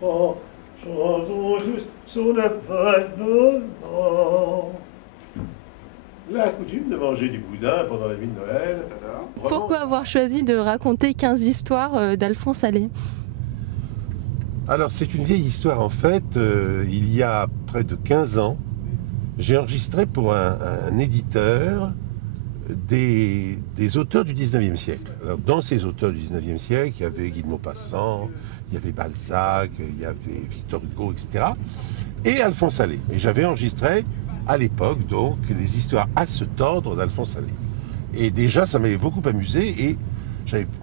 Oh, chantons tous sur le pavement. La coutume de manger du boudin pendant la nuit de Noël. Pourquoi avoir choisi de raconter 15 histoires d'Alphonse Allais? Alors c'est une vieille histoire en fait, il y a près de 15 ans, j'ai enregistré pour un éditeur des auteurs du 19e siècle. Alors, dans ces auteurs du 19e siècle, il y avait Guy de Maupassant, il y avait Balzac, il y avait Victor Hugo, etc. Et Alphonse Allais. Et j'avais enregistré à l'époque donc les histoires à se tordre d'Alphonse Allais. Et déjà ça m'avait beaucoup amusé et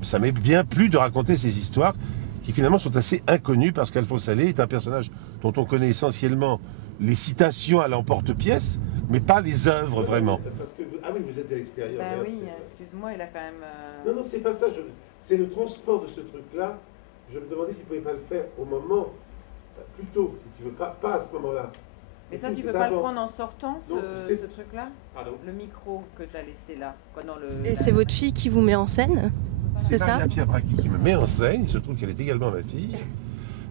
ça m'avait bien plu de raconter ces histoires qui finalement sont assez inconnues parce qu'Alphonse Allais est un personnage dont on connaît essentiellement les citations à l'emporte-pièce, mais pas les œuvres vraiment. Parce que, ah oui, vous êtes à l'extérieur. Ben oui, excuse-moi, il a quand même... Non, non, c'est pas ça. C'est le transport de ce truc-là. Je me demandais s'il ne pouvait pas le faire au moment, plus tôt, si tu veux, pas à ce moment-là. Et ça, tu peux pas le prendre en sortant, ce truc-là? Pardon? Le micro que tu as laissé là. Et c'est votre fille qui vous met en scène? C'est ça? C'est Pierre Braquet qui me met en scène. Il se trouve qu'elle est également ma fille.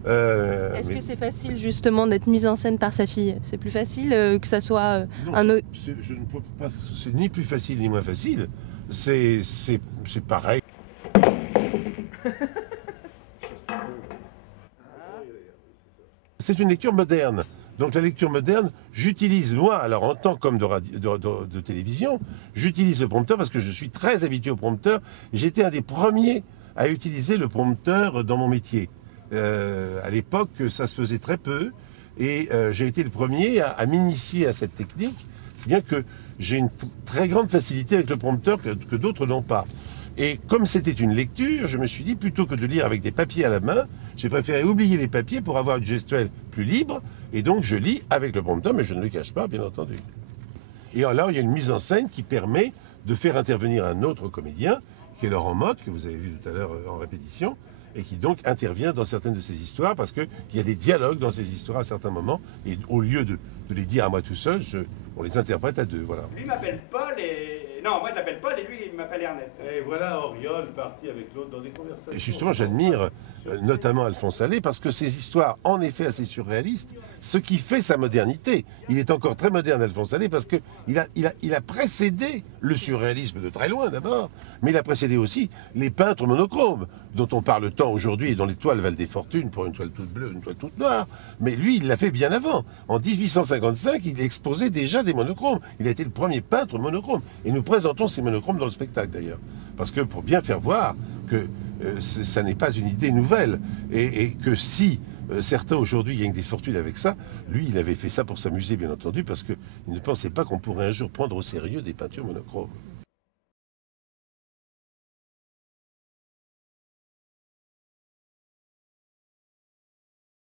Est-ce que c'est facile justement d'être mise en scène par sa fille? C'est plus facile que ça soit un autre? Je ne peux pas. C'est ni plus facile ni moins facile. C'est pareil. C'est une lecture moderne. Donc la lecture moderne, j'utilise, moi, alors en tant qu'homme de télévision, j'utilise le prompteur parce que je suis très habitué au prompteur. J'étais un des premiers à utiliser le prompteur dans mon métier. À l'époque, ça se faisait très peu et j'ai été le premier à m'initier à cette technique. C'est bien que j'ai une très grande facilité avec le prompteur que d'autres n'ont pas. Et comme c'était une lecture, je me suis dit, plutôt que de lire avec des papiers à la main, j'ai préféré oublier les papiers pour avoir une gestuelle plus libre. Et donc, je lis avec le prompteur, mais je ne le cache pas, bien entendu. Et alors, il y a une mise en scène qui permet de faire intervenir un autre comédien, qui est Laurent Motte, que vous avez vu tout à l'heure en répétition, et qui donc intervient dans certaines de ces histoires, parce qu'il y a des dialogues dans ces histoires à certains moments, et au lieu de les dire à moi tout seul, on les interprète à deux, voilà. Lui m'appelle Paul et... Non, moi je l'appelle Paul et lui il m'appelle Ernest. Et voilà Auriol parti avec l'autre dans des conversations. Et justement, j'admire notamment Alphonse Allais parce que ces histoires, en effet assez surréalistes, ce qui fait sa modernité. Il est encore très moderne, Alphonse Allais, parce qu'il a précédé le surréalisme de très loin d'abord, mais il a précédé aussi les peintres monochromes, dont on parle tant aujourd'hui et dont les toiles valent des fortunes pour une toile toute bleue, une toile toute noire. Mais lui, il l'a fait bien avant. En 1855, il exposait déjà des monochromes. Il a été le premier peintre monochrome. Et nous présentons ces monochromes dans le spectacle d'ailleurs. Parce que pour bien faire voir que ça n'est pas une idée nouvelle et que si certains aujourd'hui gagnent des fortunes avec ça, lui il avait fait ça pour s'amuser bien entendu parce qu'il ne pensait pas qu'on pourrait un jour prendre au sérieux des peintures monochromes.